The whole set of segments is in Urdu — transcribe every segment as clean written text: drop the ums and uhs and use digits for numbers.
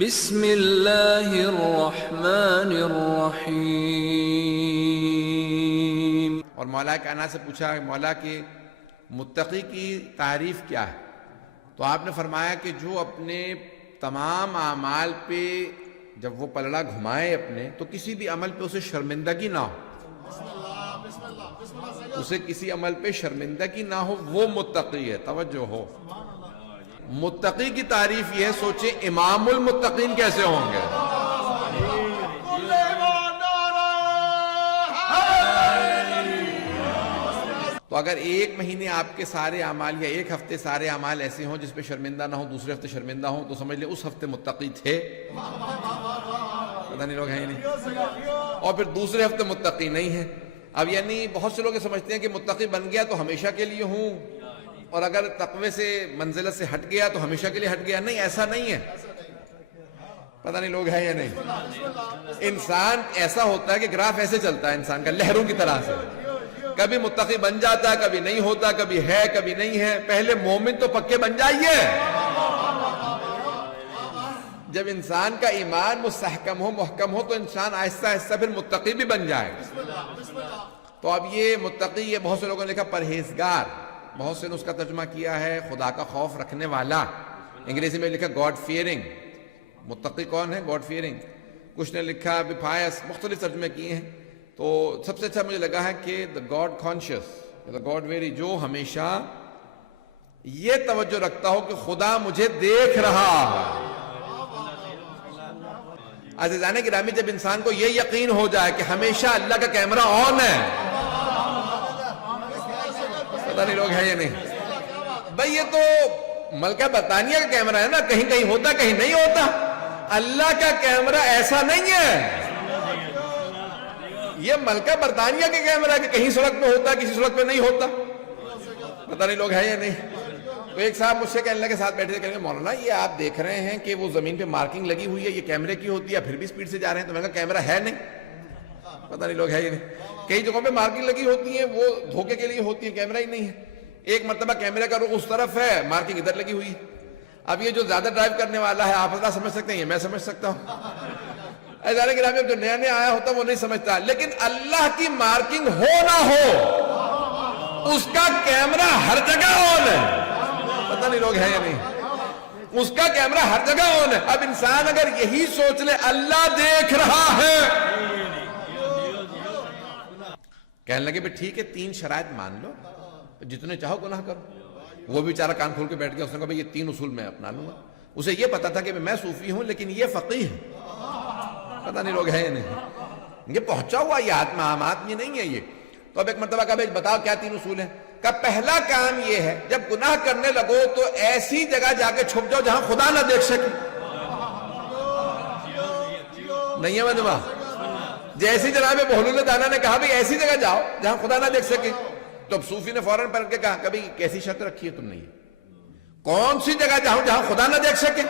بسم اللہ الرحمن الرحیم۔ اور مولا کائنات سے پوچھا کہ مولا کہ متقی کی تعریف کیا ہے؟ تو آپ نے فرمایا کہ جو اپنے تمام اعمال پہ جب وہ پلڑا گھمائے اپنے تو کسی بھی عمل پہ اسے شرمندگی نہ ہو، اسے کسی عمل پہ شرمندگی نہ ہو، وہ متقی ہے۔ توجہ ہو، متقی کی تعریف یہ ہے، سوچیں امام المتقین کیسے ہوں گے؟ تو اگر ایک مہینے آپ کے سارے اعمال یا ایک ہفتے سارے اعمال ایسے ہوں جس پہ شرمندہ نہ ہوں، دوسرے ہفتے شرمندہ ہوں، تو سمجھ لیں اس ہفتے متقی تھے، پتہ نہیں لوگ ہیں ہی نہیں، اور پھر دوسرے ہفتے متقی نہیں ہیں۔ اب یعنی بہت سے لوگ سمجھتے ہیں کہ متقی بن گیا تو ہمیشہ کے لیے ہوں، اور اگر تقوی سے منزلت سے ہٹ گیا تو ہمیشہ کے لیے ہٹ گیا۔ نہیں، ایسا نہیں ہے، پتہ نہیں لوگ ہیں یا نہیں۔ انسان ایسا ہوتا ہے کہ گراف ایسے چلتا ہے انسان کا، لہروں کی طرح سے، کبھی متقی بن جاتا ہے، کبھی نہیں ہوتا، کبھی ہے کبھی نہیں ہے۔ پہلے مومن تو پکے بن جائیے، جب انسان کا ایمان مستحکم ہو، محکم ہو، تو انسان آہستہ آہستہ پھر متقی بھی بن جائے گا۔ تو اب یہ متقی، یہ بہت سے لوگوں نے لکھا پرہیزگار، بہت سے نے اس کا ترجمہ کیا ہے خدا کا خوف رکھنے والا، انگریزی میں لکھا گاڈ فیئرنگ۔ متقی کون ہے؟ God fearing. کچھ نے لکھا پائس، مختلف ترجمے کیے ہیں۔ تو سب سے اچھا مجھے لگا ہے کہ the God conscious, the God very, جو ہمیشہ یہ توجہ رکھتا ہو کہ خدا مجھے دیکھ رہا ہے۔ عزیزان گرامی، جب انسان کو یہ یقین ہو جائے کہ ہمیشہ اللہ کا کیمرہ آن ہے، پتہ نہیں لوگ ہیں یا نہیں، بھئی یہ تو ملکہ برطانیہ کا کیمرہ ہے نا، کہیں کہیں ہوتا کہیں نہیں ہوتا۔ اللہ کا کیمرہ ایسا نہیں ہے، یہ ملکہ برطانیہ کے کیمرہ کہ کہیں سڑک پہ ہوتا کسی سڑک پہ نہیں ہوتا، پتہ نہیں لوگ ہیں یا نہیں۔ تو ایک صاحب مجھ سے اللہ کے ساتھ بیٹھے تھے، کہیں گے مولانا یہ آپ دیکھ رہے ہیں کہ وہ زمین پہ مارکنگ لگی ہوئی ہے، یہ کیمرے کی ہوتی ہے، پھر بھی سپیڈ سے جا رہے ہیں۔ تو میں نے کہا کیمرہ ہے نہیں، پتہ نہیں لوگ ہے یا نہیں۔ کئی جگہوں پہ مارکنگ لگی ہوتی ہیں، وہ دھوکے کے لیے ہوتی ہیں، کیمرہ ہی نہیں ہے۔ ایک مرتبہ کیمرے کا رخ اس طرف ہے، مارکنگ ادھر لگی ہوئی ہے۔ اب یہ جو زیادہ ڈرائیو کرنے والا ہے، آپ حضرات سمجھ سکتے ہیں، یہ میں سمجھ سکتا ہوں۔ ادارے گرامی، اب جو نیا نیا آیا ہوتا وہ نہیں سمجھتا، لیکن اللہ کی مارکنگ ہو نہ ہو، اس کا کیمرہ ہر جگہ آن ہے، پتہ نہیں لوگ ہیں یا نہیں، اس کا کیمرہ ہر جگہ آن ہے۔ اب انسان اگر یہی سوچ لے اللہ دیکھ رہا ہے، کہنے لگے بھئی ٹھیک ہے 3 شرائط مان لو، جتنے چاہو گناہ کرو۔ وہ بھی بیچارہ کان کھول کے بیٹھ گیا، اس نے کہا بھئی یہ 3 اصول میں اپنا لوں گا۔ اسے یہ پتا تھا کہ میں صوفی ہوں لیکن یہ فقیہ ہے، پتہ نہیں لوگ ہیں یا نہیں، یہ پہنچا ہوا، یہ عام آدمی نہیں ہے یہ۔ تو اب ایک مرتبہ کہا بھئی بتاؤ کیا 3 اصول ہیں؟ کہ پہلا کام یہ ہے جب گناہ کرنے لگو تو ایسی جگہ جا کے چھپ جاؤ جہاں خدا نہ دیکھ سکے۔ نہیں ہے مجمع، جیسی جناب بہلول دانا نے کہا بھئی ایسی جگہ جاؤ جہاں خدا نہ دیکھ سکے، تو اب صوفی نے فوراً پڑھ کے کہا کبھی کیسی شرط رکھی ہے تم نے؟ کون سی جگہ جاؤں جہاں خدا نہ دیکھ سکے؟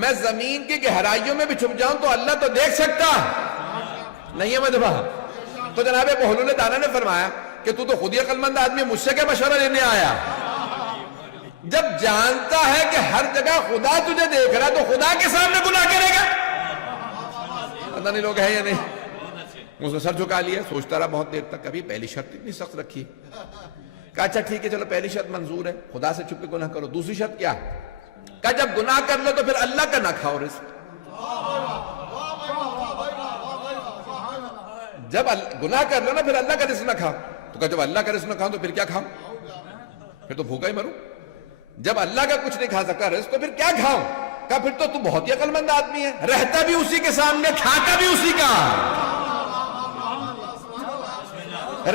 میں زمین کی گہرائیوں میں بھی چھپ جاؤں تو اللہ تو دیکھ سکتا نہیں ہے مجمع۔ تو جناب بہلول دانا نے فرمایا کہ تو خود ہی عقل مند آدمی، مجھ سے کیا مشورہ لینے آیا؟ جب جانتا ہے کہ ہر جگہ خدا تجھے دیکھ رہا تو خدا کے سامنے گناہ کرے گا؟ پتہ نہیں لوگ ہیں یا نہیں۔ اس نے سر جھکا لیا، سوچتا رہا بہت دیر تک، کبھی پہلی شرط اتنی سخت رکھی۔ کہا اچھا ٹھیک ہے چلو پہلی شرط منظور ہے، خدا سے چھپ کے گناہ کرو۔ دوسری شرط کیا؟ کہا جب گناہ کر لو تو پھر اللہ کا نہ کھاؤ رزق۔ جب گناہ کر لو نا پھر اللہ کا رزق نہ کھاؤ۔ تو کہا جب اللہ کا رزق نہ کھاؤ تو پھر کیا کھاؤں؟ پھر تو بھوکا ہی مروں۔ جب اللہ کا کچھ نہیں کھا سکتا رزق تو پھر کیا کھاؤں؟ کہا پھر تو بہت ہی عقل مند آدمی ہے، رہتا بھی اسی کے سامنے، کھاتا بھی اسی کا،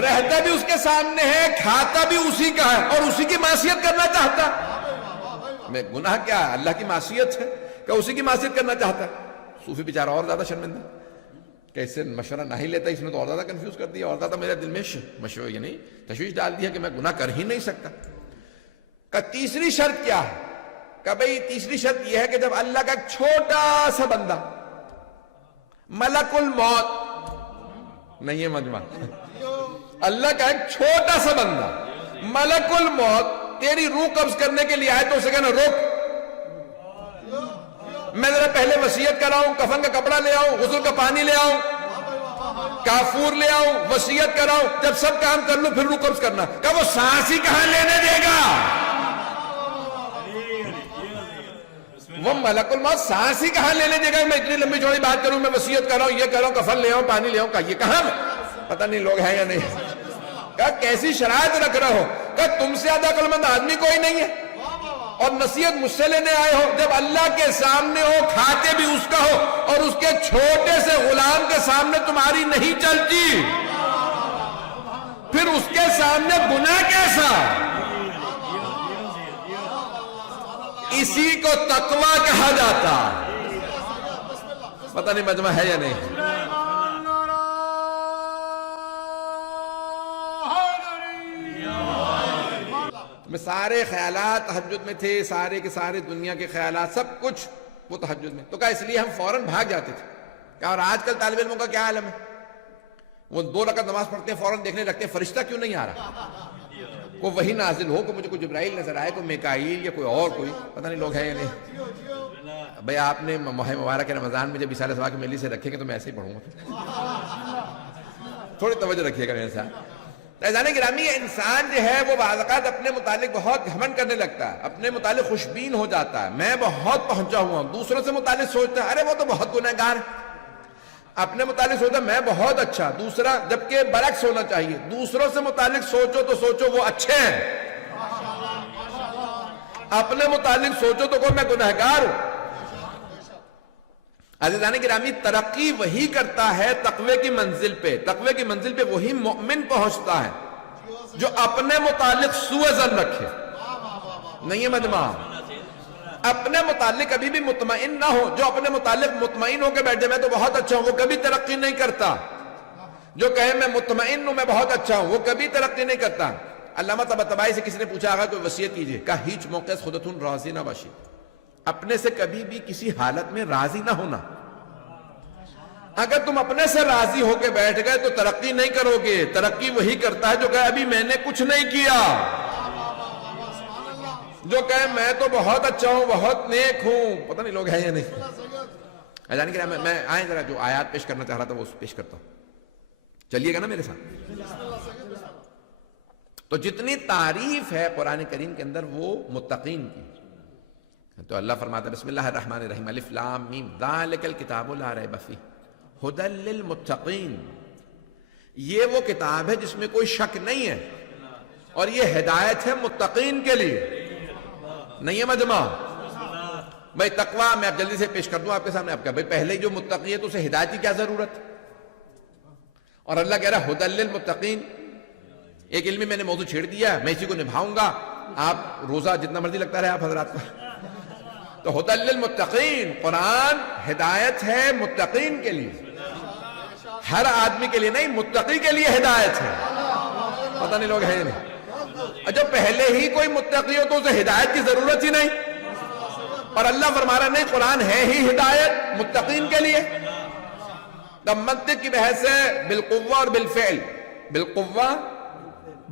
رہتا بھی اس کے سامنے ہے، کھاتا بھی اسی کا ہے، اور اسی کی معصیت کرنا چاہتا۔ میں گناہ کیا ہے؟ اللہ کی معصیت ہے کہ اسی کی معصیت کرنا چاہتا ہے۔ صوفی بیچارہ اور زیادہ شرمندہ کہ اس سے مشورہ نہ ہی لیتا، اس نے تو اور زیادہ کنفیوز کر دیا، اور زیادہ میرے دل میں مشورہ یعنی تشویش ڈال دیا کہ میں گناہ کر ہی نہیں سکتا۔ کہ تیسری شرط کیا ہے؟ کہ بھئی تیسری شرط یہ ہے کہ جب اللہ کا ایک چھوٹا سا بندہ، ملک الموت، نہیں ہے مجمع، اللہ کا ایک چھوٹا سا بندہ ملک الموت تیری روح قبض کرنے کے لیے آئے تو اسے کہنا روک، میں ذرا پہلے وصیت کراؤں، کفن کا کپڑا لے آؤں، غسل کا پانی لے آؤں، کافور لے آؤں، وصیت کراؤں، جب سب کام کر لوں پھر روح قبض کرنا. کہ وہ سانس ہی کہاں لینے دے گا؟ وہ ملک الموت سانس ہی کہاں لینے دے گا؟ میں اتنی لمبی چوڑی بات کروں، میں وصیت کر رہا ہوں، یہ کر رہا ہوں، کفن لے آؤں، پانی لے آؤں، کہ یہ کہاں میں؟ پتہ نہیں لوگ ہیں یا نہیں. کہ کیسی شرائط رکھ رہے ہو؟ کہ تم سے زیادہ عقل مند آدمی کوئی نہیں ہے اور نصیحت مجھ سے لینے آئے ہو. جب اللہ کے سامنے ہو، کھاتے بھی اس کا ہو اور اس کے چھوٹے سے غلام کے سامنے تمہاری نہیں چلتی، پھر اس کے سامنے گناہ کیسا؟ اسی کو تقویٰ کہا جاتا. پتہ نہیں مجمع ہے یا نہیں. میں سارے خیالات تہجد میں تھے، سارے کے سارے دنیا کے خیالات سب کچھ وہ تہجد میں. تو کہا اس لیے ہم فوراً بھاگ جاتے تھے. کہا اور آج کل طالب علموں کا کیا عالم ہے؟ وہ 2 رکعت نماز پڑھتے ہیں، فوراً دیکھنے لگتے ہیں فرشتہ کیوں نہیں آ رہا، کوئی وحی نازل ہو، کوئی مجھے کوئی جبرائیل نظر آئے، کوئی میکائیل یا کوئی اور کوئی. پتہ نہیں لوگ ہیں یا نہیں. بھئی آپ نے ماہ مبارک رمضان میں جب رسالہ سبا کی مجلس سے رکھے گے تو میں ایسے ہی پڑھوں گا. تھوڑی توجہ رکھیے گا میرے ساتھ. عزیزان گرامی، انسان جو ہے وہ بعض اوقات اپنے متعلق بہت گھمنڈ کرنے لگتا ہے، اپنے متعلق خوشبین ہو جاتا ہے، میں بہت پہنچا ہوا ہوں. دوسروں سے متعلق سوچتا ہے ارے وہ تو بہت گنہگار ہے. اپنے متعلق سوچتا ہے میں بہت اچھا، دوسرا جبکہ برعکس ہونا چاہیے. دوسروں سے متعلق سوچو تو سوچو وہ اچھے ہیں، اپنے متعلق سوچو تو کوئی میں گنہگار ہوں. عزیزان گرامی، ترقی وہی کرتا ہے تقوی کی منزل پہ. تقوی کی منزل پہ وہی مومن پہنچتا ہے جو اپنے متعلق سوء ظن رکھے. نہیں ہے مجمع؟ اپنے متعلق کبھی بھی مطمئن نہ ہو. جو اپنے متعلق مطمئن ہو کے بیٹھ جائے میں تو بہت اچھا ہوں، وہ کبھی ترقی نہیں کرتا. جو کہے میں مطمئن ہوں، میں بہت اچھا ہوں، وہ کبھی ترقی نہیں کرتا. علامہ طباطبائی سے کسی نے پوچھا آگا کوئی وصیت کیجئے. کہا ہیچ موقع خودتون راضی نہ باشی. اپنے سے کبھی بھی کسی حالت میں راضی نہ ہونا. اگر تم اپنے سے راضی ہو کے بیٹھ گئے تو ترقی نہیں کرو گے. ترقی وہی کرتا ہے جو کہے ابھی میں نے کچھ نہیں کیا، جو کہے میں تو بہت اچھا ہوں، بہت نیک ہوں. پتہ نہیں لوگ ہیں یا نہیں. جانے کے لیے میں آئیں ذرا جو آیات پیش کرنا چاہ رہا تھا وہ پیش کرتا ہوں. چلیے گا نا میرے ساتھ. تو جتنی تعریف ہے قرآن کریم کے اندر وہ متقین کی. تو اللہ فرماتا ہے بسم اللہ الرحمن الرحیم الف لام میم ذالک الکتاب لا ریب فیہ ھدی للمتقین. یہ وہ کتاب ہے جس میں کوئی شک نہیں ہے اور یہ ہدایت ہے متقین کے لیے. نہیں ہے مجمع؟ بھائی تقویٰ میں اب جلدی سے پیش کر دوں آپ کے سامنے. آپ کا بھائی پہلے ہی جو متقی ہے تو اسے ہدایت کی کیا ضرورت؟ اور اللہ کہہ رہا ہے ھدی للمتقین. ایک علمی میں نے موضوع چھیڑ دیا، میں اسی کو نبھاؤں گا. آپ روزہ جتنا مرضی لگتا رہے آپ حضرات کا. تو ھدی للمتقین، قرآن ہدایت ہے متقین کے لیے، ہر آدمی کے لیے نہیں، متقی کے لیے ہدایت ہے. پتہ نہیں لوگ ہیں نہیں. جو پہلے ہی کوئی متقی ہو تو اسے ہدایت کی ضرورت ہی نہیں. اور اللہ فرما رہا نہیں، قرآن ہے ہی ہدایت متقین کے لیے. تب منطق کی بحث ہے بالقوہ اور بالفعل. بالقوہ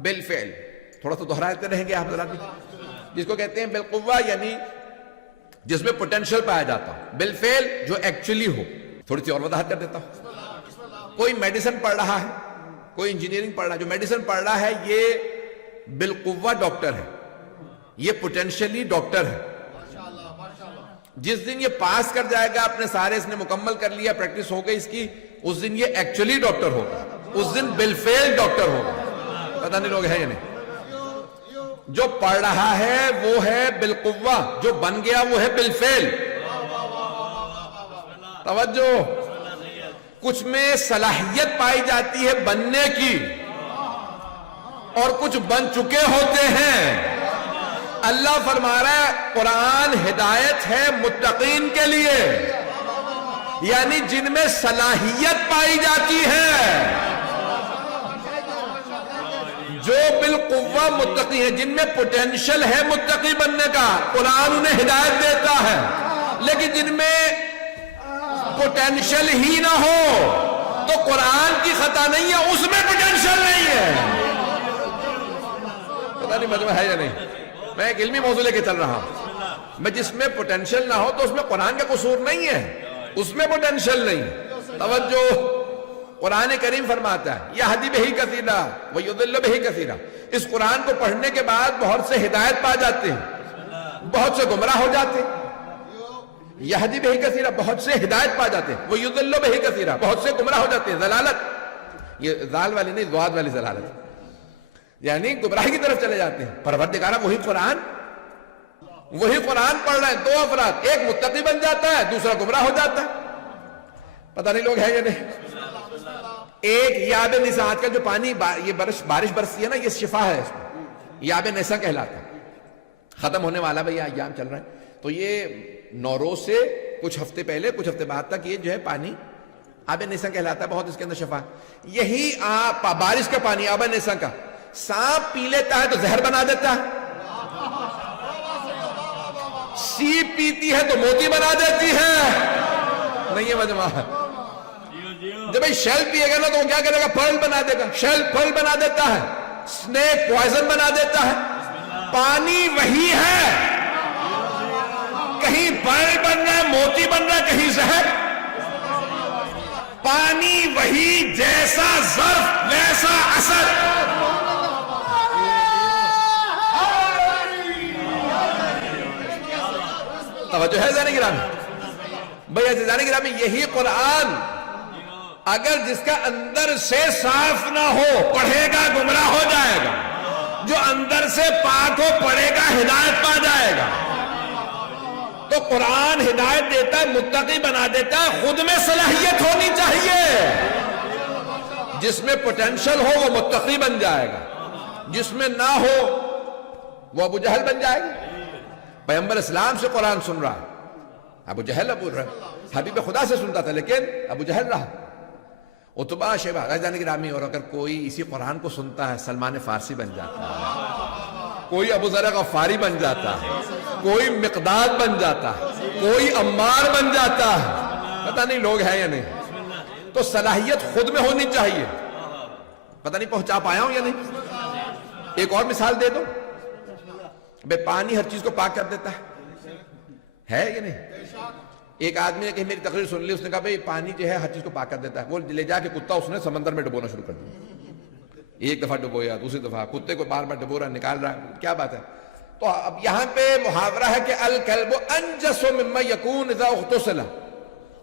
بالفعل تھوڑا سا دہراتے رہیں گے آپ حضرات بھی. جس کو کہتے ہیں بالقوہ یعنی جس میں پوٹینشل پایا جاتا ہو، بالفعل جو ایکچولی ہو. تھوڑی سی اور وضاحت کر دیتا ہوں. کوئی میڈیسن پڑھ رہا ہے، کوئی انجینئرنگ پڑھ رہا ہے. جو میڈیسن پڑھ رہا ہے یہ بالقوہ ڈاکٹر ہے، یہ پوٹینشلی ڈاکٹر ہے. جس دن یہ پاس کر جائے گا، اپنے سارے اس نے مکمل کر لیا، پریکٹس ہو گئی اس کی، اس دن یہ ایکچولی ڈاکٹر ہوگا. اس دن بالفعل ڈاکٹر ہوگا. پتہ نہیں لوگ ہیں یا نہیں. جو پڑھ رہا ہے وہ ہے بالقوہ، جو بن گیا وہ ہے بالفعل. توجہ، کچھ میں صلاحیت پائی جاتی ہے بننے کی اور کچھ بن چکے ہوتے ہیں. اللہ فرما رہا ہے قرآن ہدایت ہے متقین کے لیے، یعنی جن میں صلاحیت پائی جاتی ہے، جو بالقوہ متقی ہیں، جن میں پوٹینشل ہے متقی بننے کا، قرآن انہیں ہدایت دیتا ہے. لیکن جن میں پوٹینشل ہی نہ ہو تو قرآن کی خطا نہیں ہے، اس میں پوٹینشل نہیں ہے. پتہ نہیں مجمع ہے یا نہیں. میں ایک علمی موضوع لے کے چل رہا ہوں. میں جس میں پوٹینشل نہ ہو تو اس میں قرآن کا قصور نہیں ہے، اس میں پوٹینشل نہیں ہے۔ توجہ، قرآن کریم فرماتا ہے یہدی بہ کثیرا ویضل بہ کثیرا، اس قرآن کو پڑھنے کے بعد بہت سے ہدایت پا جاتے ہیں، بہت سے گمراہ ہو جاتے ہیں۔ یہدی بہ کثیرا، بہت سے ہدایت پا جاتے ہیں، ویضل بہ کثیرا، بہت سے گمراہ ہو جاتے ہیں۔ ضلالت، یہ ذال والی نہیں، ضاد والی ضلالت، یعنی گمراہی کی طرف چلے جاتے ہیں۔ پروردگارہ وہی قرآن پڑھ رہے ہیں، دو افراد، ایک متقی بن جاتا ہے، دوسرا گمراہ ہو جاتا ہے۔ پتہ نہیں لوگ ہیں یا نہیں۔ ایک یاب نسا، آج کل جو پانی یہ بارش برستی ہے نا، یہ شفا ہے، اس میں یاب نسا کہلاتا ہے۔ ختم ہونے والا بھئی ایام چل رہے ہیں، تو یہ نوروز سے کچھ ہفتے پہلے، کچھ ہفتے بعد تک یہ جو ہے پانی آب نسا کہلاتا ہے، بہت اس کے اندر شفا ہے۔ یہی بارش کا پانی آب نسا کا سانپ پی لیتا ہے تو زہر بنا دیتا ہے، سیپ پیتی ہے تو موتی بنا دیتی ہے، نہیں ہے مجمع۔ جب بھئی شیل پیے گا نا تو وہ کیا کرے گا؟ پرل بنا دے گا، شیل پرل بنا دیتا ہے، سنیک پوائزن بنا دیتا ہے۔ پانی وہی ہے، کہیں پرل بن رہا ہے، موتی بن رہا ہے، کہیں زہر۔ پانی وہی، جیسا ظرف ویسا اثر۔ توجہ ہے ذہن گرامی؟ بھئی عزیزان گرامی، یہی قرآن اگر جس کا اندر سے صاف نہ ہو پڑھے گا گمراہ ہو جائے گا، جو اندر سے پاک ہو پڑھے گا ہدایت پا جائے گا۔ تو قرآن ہدایت دیتا ہے، متقی بنا دیتا ہے، خود میں صلاحیت ہونی چاہیے۔ جس میں پوٹینشل ہو وہ متقی بن جائے گا، جس میں نہ ہو وہ ابو جہل بن جائے گا۔ پیغمبر اسلام سے قرآن سن رہا ہے، ابو جہل بول رہا ہے، حبیب خدا سے سنتا تھا لیکن ابو جہل رہا۔ عتبہ شیبہ غیظان گرامی، اور اگر کوئی اسی قرآن کو سنتا ہے سلمان فارسی بن جاتا ہے، کوئی ابو ذر غفاری بن جاتا ہے، کوئی مقداد بن جاتا ہے، کوئی عمار بن جاتا ہے۔ پتہ نہیں لوگ ہیں یا نہیں۔ تو صلاحیت خود میں ہونی چاہیے۔ پتہ نہیں پہنچا پایا ہوں یا نہیں۔ ایک اور مثال دے دو، بے پانی ہر چیز کو پاک کر دیتا ہے یا نہیں؟ ایک آدمی نے کہ میری تقریر سن لی، اس نے کہا بھئی پانی جو ہے ہر چیز کو پاک کر دیتا ہے، وہ لے جا کے کتا اس نے سمندر میں ڈبونا شروع کر دیا۔ ایک دفعہ ڈبویا، دوسری دفعہ، کتے کو بار بار ڈبو رہا، نکال رہا ہے، کیا بات ہے؟ تو اب یہاں پہ محاورہ ہے کہ الکلب انجس مما یکون اذا اغتسل،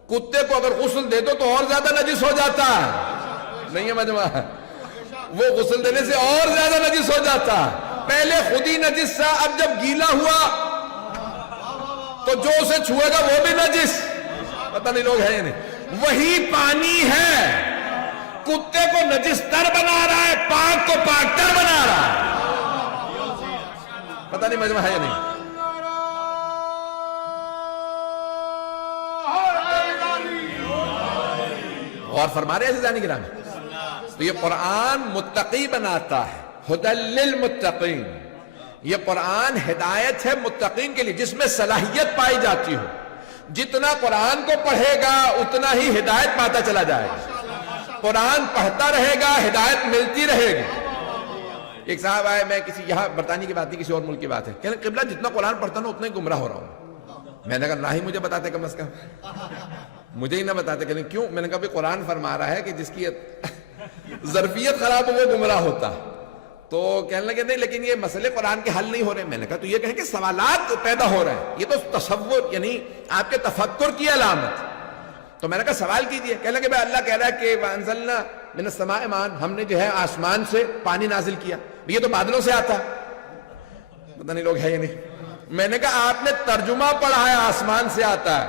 کتے کو اگر غسل دے دو تو اور زیادہ نجس ہو جاتا ہے، نہیں ہے مجمع؟ وہ غسل دینے سے اور زیادہ نجس ہو جاتا ہے۔ پہلے خود ہی نجس تھا، اب جب گیلا ہوا تو جو اسے چھوئے گا وہ بھی نجس۔ پتہ نہیں لوگ ہیں یا نہیں۔ وہی پانی ہے، کتے کو نجس تر بنا رہا ہے، پاک کو پاک تر بنا رہا ہے۔ پتہ نہیں مجمع ہے یا نہیں۔ اور فرما رہے ہیں عزیزان گرامی، تو یہ قرآن متقی بناتا ہے، ہدی للمتقین۔ یہ قرآن ہدایت ہے متقین کے لیے، جس میں صلاحیت پائی جاتی ہو۔ جتنا قرآن کو پڑھے گا اتنا ہی ہدایت پاتا چلا جائے گا۔ قرآن پڑھتا رہے گا، ہدایت ملتی رہے گی۔ ایک صاحب آئے، میں کسی یہاں برطانیہ کی بات نہیں، کسی اور ملک کی بات ہے، کہنے قبلہ جتنا قرآن پڑھتا ہوں اتنا ہی گمراہ ہو رہا ہوں۔ میں نے کہا نہ ہی مجھے بتاتے کم از کم، مجھے ہی نہ بتاتے۔ کہنے کیوں؟ میں نے کہا بھی قرآن فرما رہا ہے کہ جس کی ظرفیت خراب ہو وہ گمراہ ہوتا۔ تو کہنے لگے نہیں لیکن یہ مسئلے قرآن کے حل نہیں ہو رہے۔ میں نے کہا تو یہ کہیں کہ سوالات پیدا ہو رہے ہیں، یہ تو تصور یعنی آپ کے تفکر کی علامت۔ تو میں نے کہا سوال کیجئے۔ کہنے لگے بھئی اللہ کہہ رہا ہے کہ وَأَنزَلْنَا مِنَ السَّمَاءِ مَاءً، ہم نے جو ہے آسمان سے پانی نازل کیا۔ یہ تو بادلوں سے آتا ہے، پتہ نہیں لوگ ہے یا نہیں۔ میں نے کہا آپ نے ترجمہ پڑھا ہے آسمان سے آتا ہے،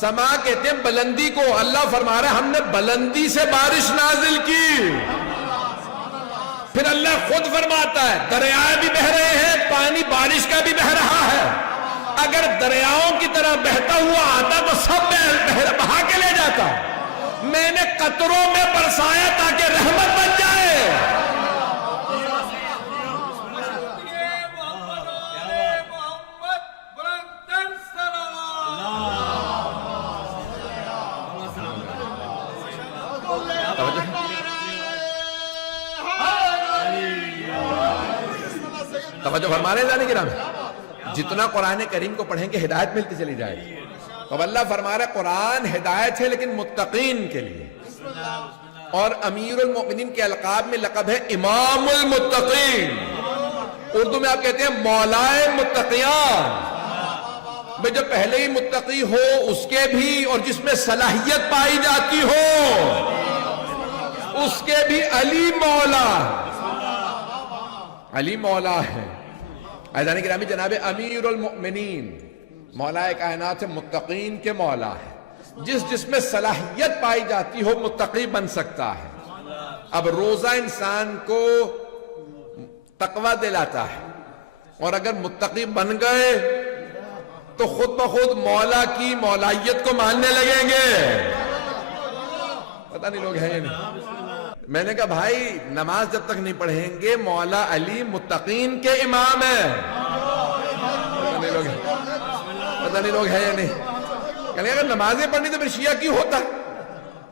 سما کہتے ہیں بلندی کو، اللہ فرما رہا ہے ہم نے بلندی سے بارش نازل کی۔ پھر اللہ خود فرماتا ہے دریائے بھی بہہ رہے ہیں، پانی بارش کا بھی بہہ رہا ہے۔ اگر دریاؤں کی طرح بہتا ہوا آتا تو سب بہا کے لے جاتا۔ میں نے قطروں میں برسایا تاکہ رحمت بن جائے۔ توجہ فرما رہے ہیں جانے گرامی، جتنا قرآن کریم کو پڑھیں گے ہدایت ملتی چلی جائے گی. تو اللہ فرما رہا ہے قرآن ہدایت ہے لیکن متقین کے لیے. اور امیر المؤمنین کے القاب میں لقب ہے امام المتقین. اردو میں آپ کہتے ہیں مولائے متقیان. بھئی جو پہلے ہی متقی ہو اس کے بھی، اور جس میں صلاحیت پائی جاتی ہو اس کے بھی علی مولا، علی مولا ہے. عزیزان گرامی جناب امیر المؤمنین مولا کائنات سے متقین کے مولا ہے. جس میں صلاحیت پائی جاتی ہو متقی بن سکتا ہے. اب روزہ انسان کو تقوی دلاتا ہے، اور اگر متقی بن گئے تو خود بخود مولا کی مولائیت کو ماننے لگیں گے. پتہ نہیں لوگ ہیں یا نہیں. میں نے کہا بھائی نماز جب تک نہیں پڑھیں گے مولا علی متقین کے امام ہیں. پتہ نہیں لوگ ہیں یا نہیں. کہنے اگر نمازیں پڑھنی تو پھر شیعہ کیوں ہوتا ہے؟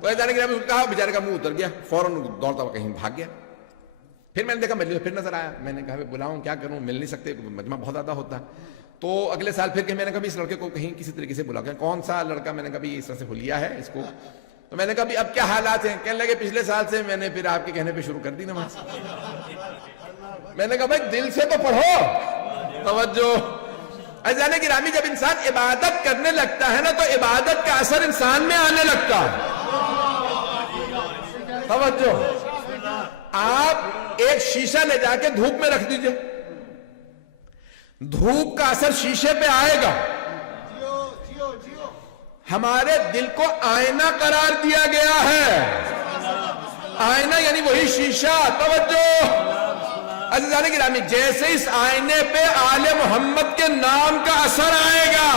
وہ جانے کے بعد کہا بیچارے کا منہ اتر گیا، فوراً دوڑتا ہوا کہیں بھاگ گیا. پھر میں نے دیکھا مجلس پھر نظر آیا. میں نے کہا بلاؤں کیا کروں، مل نہیں سکتے، مجمع بہت زیادہ ہوتا ہے. تو اگلے سال پھر کہ میں نے کہا اس لڑکے کو کہیں کسی طریقے سے بلا کے. کون سا لڑکا؟ میں نے کہا اس طرح سے حلیہ ہے اس کو. تو میں نے کہا اب کیا حالات ہیں؟ کہنے لگے پچھلے سال سے میں نے پھر آپ کے کہنے پہ شروع کر دی نماز. میں نے کہا بھائی دل سے تو پڑھو. توجہ. عزیزان گرامی جب انسان عبادت کرنے لگتا ہے نا تو عبادت کا اثر انسان میں آنے لگتا ہے. توجہ. آپ ایک شیشہ لے جا کے دھوپ میں رکھ دیجئے، دھوپ کا اثر شیشے پہ آئے گا. ہمارے دل کو آئینہ قرار دیا گیا ہے. آئینہ یعنی وہی شیشہ. توجہ. عزیزان گرامی جیسے اس آئینے پہ آل محمد کے نام کا اثر آئے گا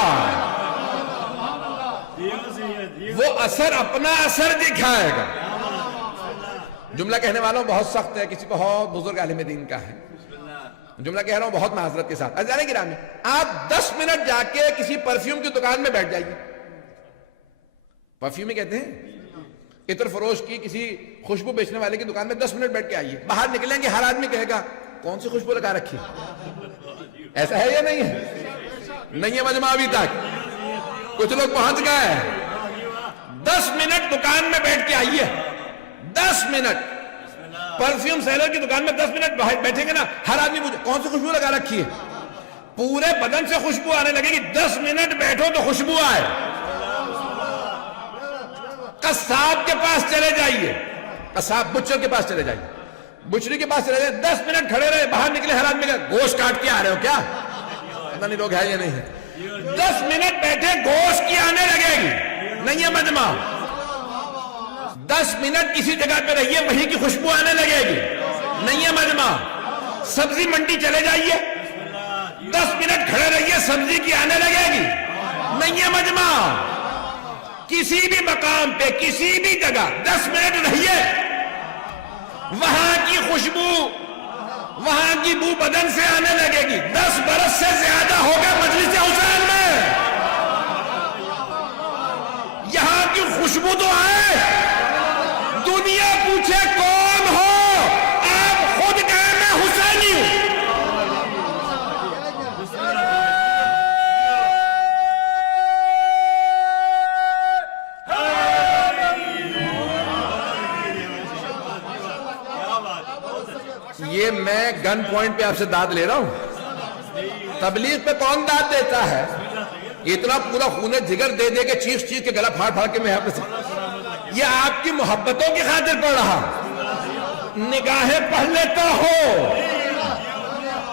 وہ اثر اپنا اثر دکھائے گا. جملہ کہنے والوں بہت سخت ہے، کسی بہت بزرگ عالم دین کا ہے. جملہ کہہ رہا ہوں بہت معذرت کے ساتھ. عزیزان گرامی آپ 10 منٹ جا کے کسی پرفیوم کی دکان میں بیٹھ جائیے. پرفیوم ہی کہتے ہیں، عطر فروش کی کسی خوشبو بیچنے والے کی دکان میں 10 منٹ بیٹھ کے آئیے. باہر نکلیں گے ہر آدمی کہے گا کون سی خوشبو لگا رکھی. ایسا ہے یا نہیں ہے؟ نہیں ہے مجمع ابھی تک. کچھ لوگ پہنچ گئے. 10 منٹ دکان میں بیٹھ کے آئیے. 10 منٹ پرفیوم سیلر کی دکان میں 10 منٹ بیٹھیں گے نا، ہر آدمی پوچھے کون سی خوشبو لگا رکھی ہے. پورے بدن سے خوشبو آنے لگے گی. 10 منٹ بیٹھو تو خوشبو آئے. قصاب کے پاس چلے جائیے، قصاب بچوں کے پاس چلے جائیے، بچڑی کے پاس چلے جائیے. 10 منٹ کھڑے رہے، باہر نکلے ہر آدمی کا گوشت کاٹ کے آ رہے ہو کیا؟ پتہ نہیں لوگ ہے یا نہیں ہے. 10 منٹ بیٹھے گوشت کی آنے لگے گی. نہیں ہے مجمع. 10 منٹ کسی جگہ پہ رہیے وہی کی خوشبو آنے لگے گی. نہیں ہے مجمع. سبزی منڈی چلے جائیے، 10 منٹ کھڑے رہیے سبزی کی آنے لگے گی. نہیں ہے مجمع. کسی بھی مقام پہ کسی بھی جگہ 10 منٹ رہیے، وہاں کی خوشبو وہاں کی بو بدن سے آنے لگے گی. 10 برس سے زیادہ ہو گئے مجلس حسین میں، یہاں کی خوشبو تو آئے. دنیا پوچھے کون ہو، آپ خود کہیں میں حسینی ہوں. یہ میں گن پوائنٹ پہ آپ سے داد لے رہا ہوں. تبلیغ پہ کون داد دیتا ہے؟ اتنا پورا خون جگر دے دے کے چیخ چیخ کے گلا پھاڑ پھاڑ کے میں آپ سے یہ آپ کی محبتوں کی خاطر پڑھ رہا. نگاہیں پڑھ لیتا ہو.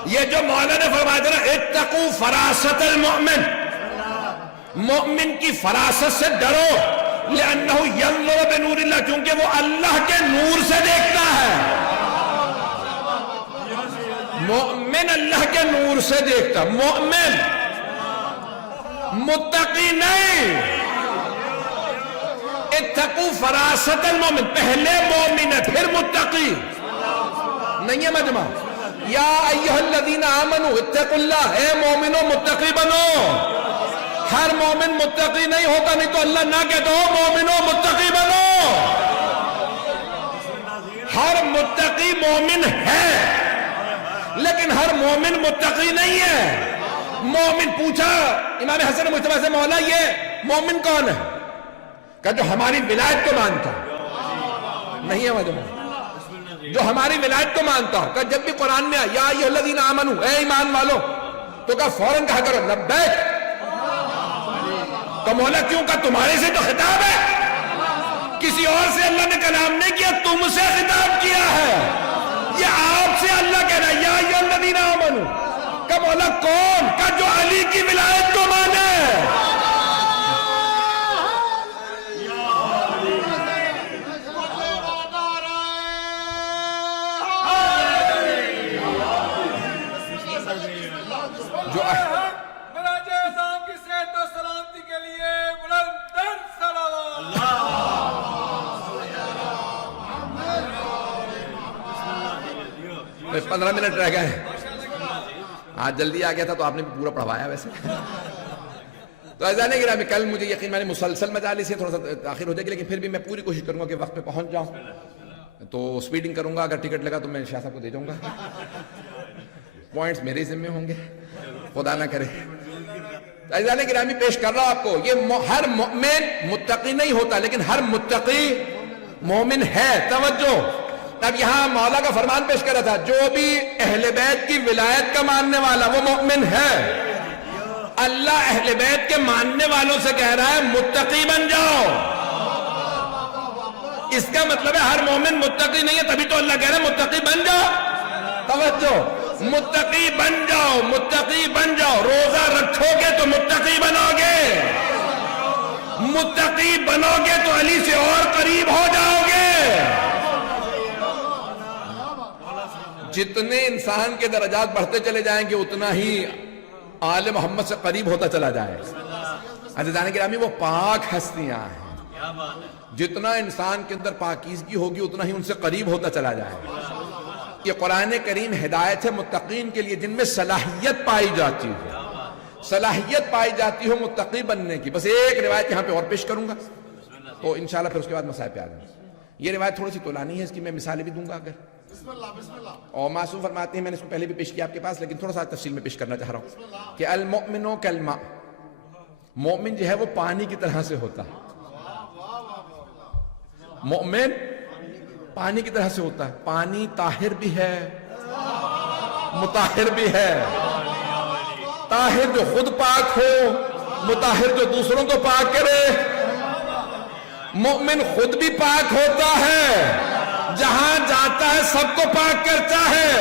یہ جو مولا نے فرمایا تھا نا اتقوا فراست المؤمن، مومن کی فراست سے ڈرو. لأنہ ینظر بنور اللہ، کیونکہ وہ اللہ کے نور سے دیکھتا ہے. مومن اللہ کے نور سے دیکھتا. مومن متقی نہیں. اتقوا فراست المومن، پہلے مومن ہے پھر متقی. نہیں ہے مجمع. یا ایہا الذین آمنوا اتقوا اللہ، اے مومنو متقی بنو. ہر مومن متقی نہیں ہوتا، نہیں تو اللہ نہ کہتا ہو مومنو متقی بنو. ہر متقی مومن ہے لیکن ہر مومن متقی نہیں ہے. مومن پوچھا امام حسن مجتبی سے، مولا یہ مومن کون ہے؟ کہ جو ہماری ولایت کو مانتا نہیں ہے، جو ہماری ولایت کو مانتا ہو۔ کہ جب بھی قرآن میں یا ایھا الذین آمنو، اے ایمان والو، تو کہا فوراً کہا کرو لبیک۔ کہ مولا کیوں؟ کہ تمہارے سے تو خطاب ہے، کسی اور سے اللہ نے کلام نہیں کیا، تم سے خطاب کیا ہے، یہ آپ سے اللہ کہہ رہا ہے یا ایھا الذین آمنو۔ کہ مولا کون؟ کہ جو علی کی ولایت کو مانے۔ کی صحت و سلامتی کے لیے بلند تر صلوات۔ 15 منٹ رہ گئے، آج جلدی آ گیا تھا تو آپ نے بھی پورا پڑھوایا ویسے۔ تو عزیزان گرامی، کل مجھے یقین میں نے مسلسل مجالس سے تھوڑا سا تاخیر ہو جائے گی، لیکن پھر بھی میں پوری کوشش کروں گا کہ وقت پہ پہنچ جاؤں۔ تو سپیڈنگ کروں گا، اگر ٹکٹ لگا تو میں شاہ صاحب کو دے جاؤں گا، پوائنٹس میرے ذمہ ہوں گے، خدا نہ کرے۔ عزیزان گرامی، پیش کر رہا ہوں آپ کو، یہ ہر مومن متقی نہیں ہوتا، لیکن ہر متقی مومن ہے۔ توجہ، اب یہاں مولا کا فرمان پیش کر رہا تھا، جو بھی اہل بیت کی ولایت کا ماننے والا وہ مومن ہے۔ اللہ اہل بیت کے ماننے والوں سے کہہ رہا ہے متقی بن جاؤ۔ اس کا مطلب ہے ہر مومن متقی نہیں ہے، تبھی تو اللہ کہہ رہا ہے متقی بن جاؤ۔ توجہ، متقی بن جاؤ، متقی بن جاؤ۔ روزہ رکھو گے تو متقی بنو گے، متقی بنو گے تو علی سے اور قریب ہو جاؤ گے۔ جتنے انسان کے درجات بڑھتے چلے جائیں گے اتنا ہی آل محمد سے قریب ہوتا چلا جائے۔ عزیزان گرامی، وہ پاک ہستیاں ہیں، جتنا انسان کے اندر پاکیزگی ہوگی اتنا ہی ان سے قریب ہوتا چلا جائے۔ یہ قرآن کریم ہدایت ہے متقین کے لیے، جن میں صلاحیت پائی جاتی ہے، صلاحیت پائی جاتی ہو متقی بننے کی۔ بس ایک روایت یہاں پہ اور پیش کروں گا تو انشاءاللہ پھر اس کے بعد مسائل پہ آ جائیں گے۔ یہ روایت تھوڑی سی طولانی ہے، اس کی میں مثالیں بھی دوں گا اگر، اور معصوم فرماتے ہیں، میں نے اس کو پہلے بھی پیش کیا آپ کے پاس، لیکن تھوڑا سا تفصیل میں پیش کرنا چاہ رہا ہوں کہ المؤمن کالماء، مومن جو ہے وہ پانی کی طرح سے ہوتا ہے۔ مومن پانی کی طرح سے ہوتا ہے۔ پانی طاہر بھی ہے، مطہر بھی ہے۔ طاہر جو خود پاک ہو، مطہر جو دوسروں کو پاک کرے۔ مومن خود بھی پاک ہوتا ہے، جہاں جاتا ہے سب کو پاک کرتا ہے۔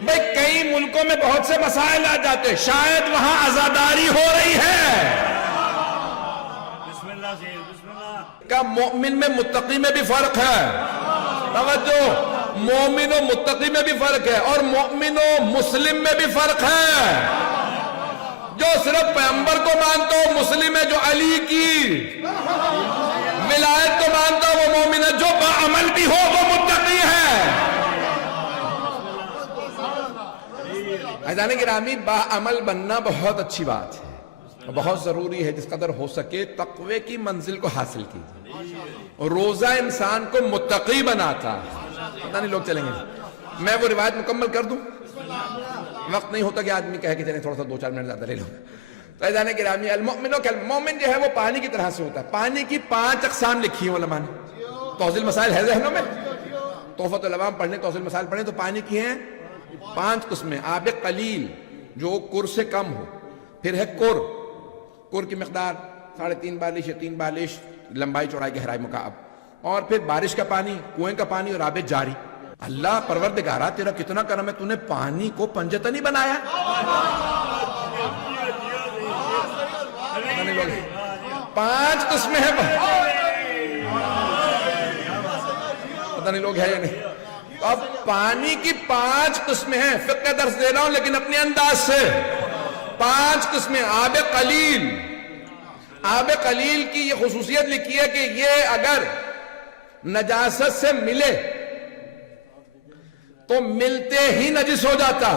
بھئی کئی ملکوں میں بہت سے مسائل آ جاتے، شاید وہاں عزاداری ہو رہی ہے، کہ مومن میں متقی میں بھی فرق ہے۔ توجہ، مومن و متقی میں بھی فرق ہے، اور مومن و مسلم میں بھی فرق ہے۔ جو صرف پیغمبر کو مانتا ہو مسلم ہے، جو علی کی ولایت کو مانتا ہو وہ مومن ہے، جو باعمل بھی ہو وہ متقی ہے۔ عزیزان گرامی، باعمل بننا بہت اچھی بات ہے، بہت ضروری ہے، جس قدر ہو سکے تقوی کی منزل کو حاصل کیجیے۔ روزہ انسان کو متقی بناتا ہے۔ پتہ نہیں لوگ چلیں گے، میں وہ روایت مکمل کر دوں، وقت نہیں ہوتا کہ آدمی کہے کہ چلیں تھوڑا سا 2-4 منٹ زیادہ لے لو۔ تو عزیزان گرامی، المؤمن مومن جو ہے وہ پانی کی طرح سے ہوتا ہے۔ پانی کی 5 اقسام لکھی ہیں علماء نے، توضیح المسائل ہے ذہنوں میں، تحفۃ العوام پڑھنے، توضیح المسائل پڑھنے تو پانی کی ہیں 5 قسمیں۔ آب قلیل جو کر سے کم ہو، پھر ہے کر کی مقدار 3.5 بالش یا 3 بالش، لمبائی چوڑائی گہرائی مکعب، اور پھر بارش کا پانی، کنویں کا پانی، اور آب جاری۔ اللہ پروردگارہ تیرا کتنا کرم ہے، تو نے پانی کو پنجتنی بنایا۔ پانچ قسمیں ہیں، پتہ نہیں لوگ ہے یا نہیں۔ اب پانی کی 5 قسمیں ہیں، فقہ درس دے رہا ہوں لیکن اپنے انداز سے۔ 5 قسمیں۔ آب قلیل، آب قلیل کی یہ خصوصیت لکھی ہے کہ یہ اگر نجاست سے ملے تو ملتے ہی نجس ہو جاتا۔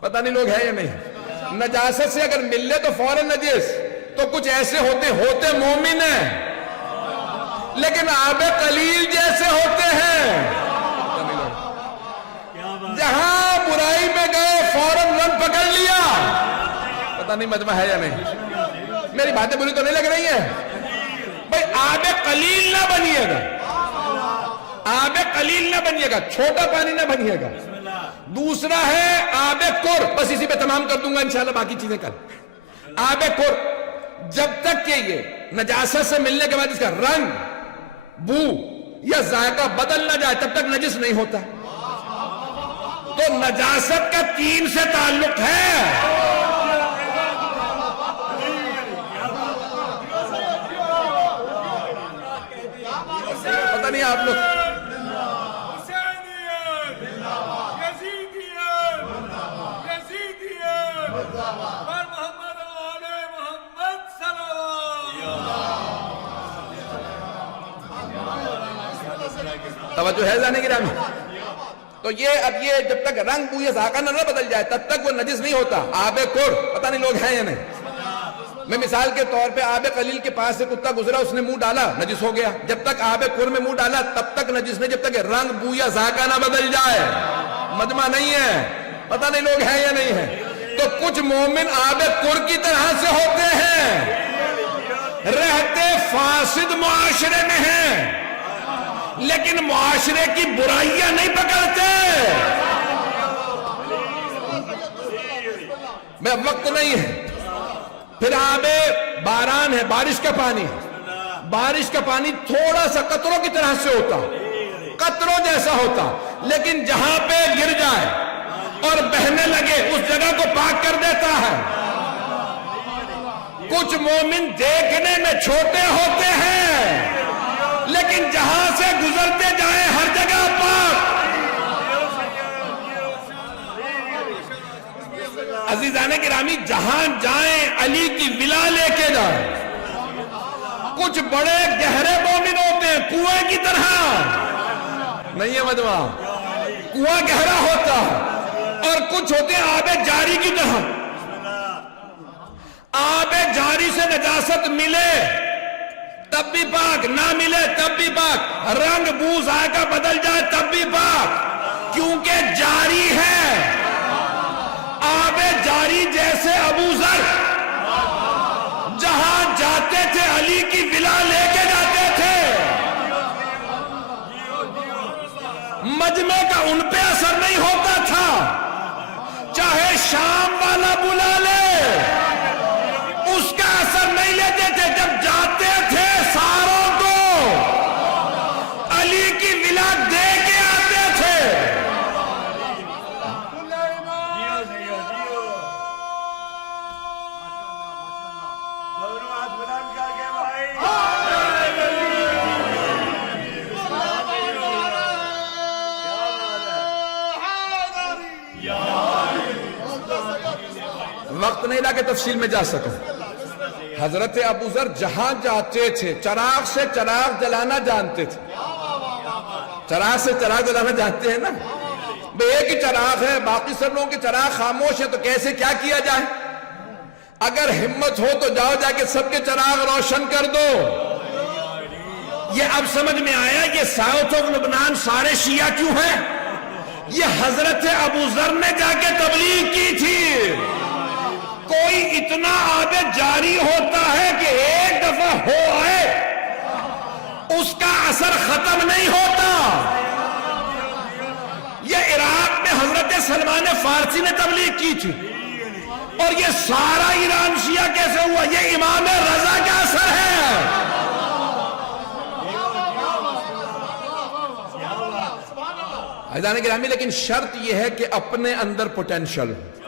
پتہ نہیں لوگ ہے یا نہیں۔ نجاست سے اگر مل لے تو فوراً نجس۔ تو کچھ ایسے ہوتے مومن ہیں لیکن آب قلیل جیسے ہوتے ہیں، جہاں برائی میں گئے فوراً رنگ پکڑ لیا. پتہ نہیں مجمع ہے یا نہیں, میری باتیں بری تو نہیں لگ رہی ہیں بھائی. آب قلیل نہ بنیے گا, آب قلیل نہ بنیے گا, چھوٹا پانی نہ بنیے گا. دوسرا ہے آب کر, بس اسی پہ تمام کر دوں گا انشاءاللہ, باقی چیزیں کل. آب کر, جب تک کہ یہ نجاست سے ملنے کے بعد اس کا رنگ, بو یا ذائقہ بدل نہ جائے تب تک نجس نہیں ہوتا. تو نجاست کا 3 سے تعلق ہے. پتہ نہیں آپ لوگ توجہ ہے جانے کی راہ میں. تو یہ اب یہ جب تک رنگ بو یا ذائقہ نہ بدل جائے تب تک وہ نجس نہیں ہوتا. آب کر, پتہ نہیں لوگ ہیں یا نہیں. میں مثال کے طور پہ آب قلیل کے پاس سے کتا گزرا, اس نے منہ ڈالا, نجس ہو گیا. جب تک آب کر میں منہ ڈالا تب تک نجس نہیں, جب تک رنگ بو یا ذائقہ نہ بدل جائے. مجمع نہیں ہے, پتہ نہیں لوگ ہیں یا نہیں ہیں. تو کچھ مومن آب کر کی طرح سے ہوتے ہیں, رہتے فاسد معاشرے میں ہیں لیکن معاشرے کی برائیاں نہیں پکڑتے. میں وقت نہیں ہے. پھر آب باران ہے, بارش کا پانی ہے. بارش کا پانی تھوڑا سا قطروں کی طرح سے ہوتا, قطروں جیسا ہوتا, لیکن جہاں پہ گر جائے اور بہنے لگے اس جگہ کو پاک کر دیتا ہے. کچھ مومن دیکھنے میں چھوٹے ہوتے ہیں لیکن جہاں سے گزرتے جائیں ہر جگہ پاک. عزیزان گرامی, جہاں جائیں علی کی ولا لے کے جائیں. کچھ بڑے گہرے مومن ہوتے ہیں کنویں کی طرح, نہیں ہے مجمع, کنواں گہرا ہوتا ہے. اور کچھ ہوتے ہیں آب جاری کی طرح. آب جاری سے نجاست ملے تب بھی پاک, نہ ملے تب بھی پاک, رنگ بو ذائقہ بدل جائے تب بھی پاک, کیونکہ جاری ہے. آب جاری جیسے ابو ذر جہاں جاتے تھے علی کی ولا لے کے جاتے تھے. مجمع کا ان پہ اثر نہیں ہوتا تھا, چاہے شام والا بلا لے اس کا اثر نہیں لیتے تھے. جب جاتے تھے ساروں کو علی کی ولا دے کے آتے تھے. وقت نہیں لا کے تفصیل میں جا سکوں. حضرت ابو ذر جہاں جاتے تھے چراغ سے چراغ جلانا جانتے تھے. چراغ سے چراغ جلانا جانتے ہیں نا, ایک ہی چراغ ہے, باقی سب لوگوں کے چراغ خاموش ہے, تو کیسے کیا کیا جائے؟ اگر ہمت ہو تو جاؤ جا کے سب کے چراغ روشن کر دو. یہ اب سمجھ میں آیا یہ ساؤتھ آف لبنان سارے شیعہ کیوں ہیں. یہ حضرت ابو ذر نے جا کے تبلیغ کی تھی. کوئی اتنا آب جاری ہوتا ہے کہ ایک دفعہ ہو آئے اس کا اثر ختم نہیں ہوتا. یہ عراق میں حضرت سلمان فارسی نے تبلیغ کی تھی, اور یہ سارا ایران شیعہ کیسے ہوا؟ یہ امام رضا کا اثر ہے. عزیزان گرامی, لیکن شرط یہ ہے کہ اپنے اندر پوٹینشل ہو.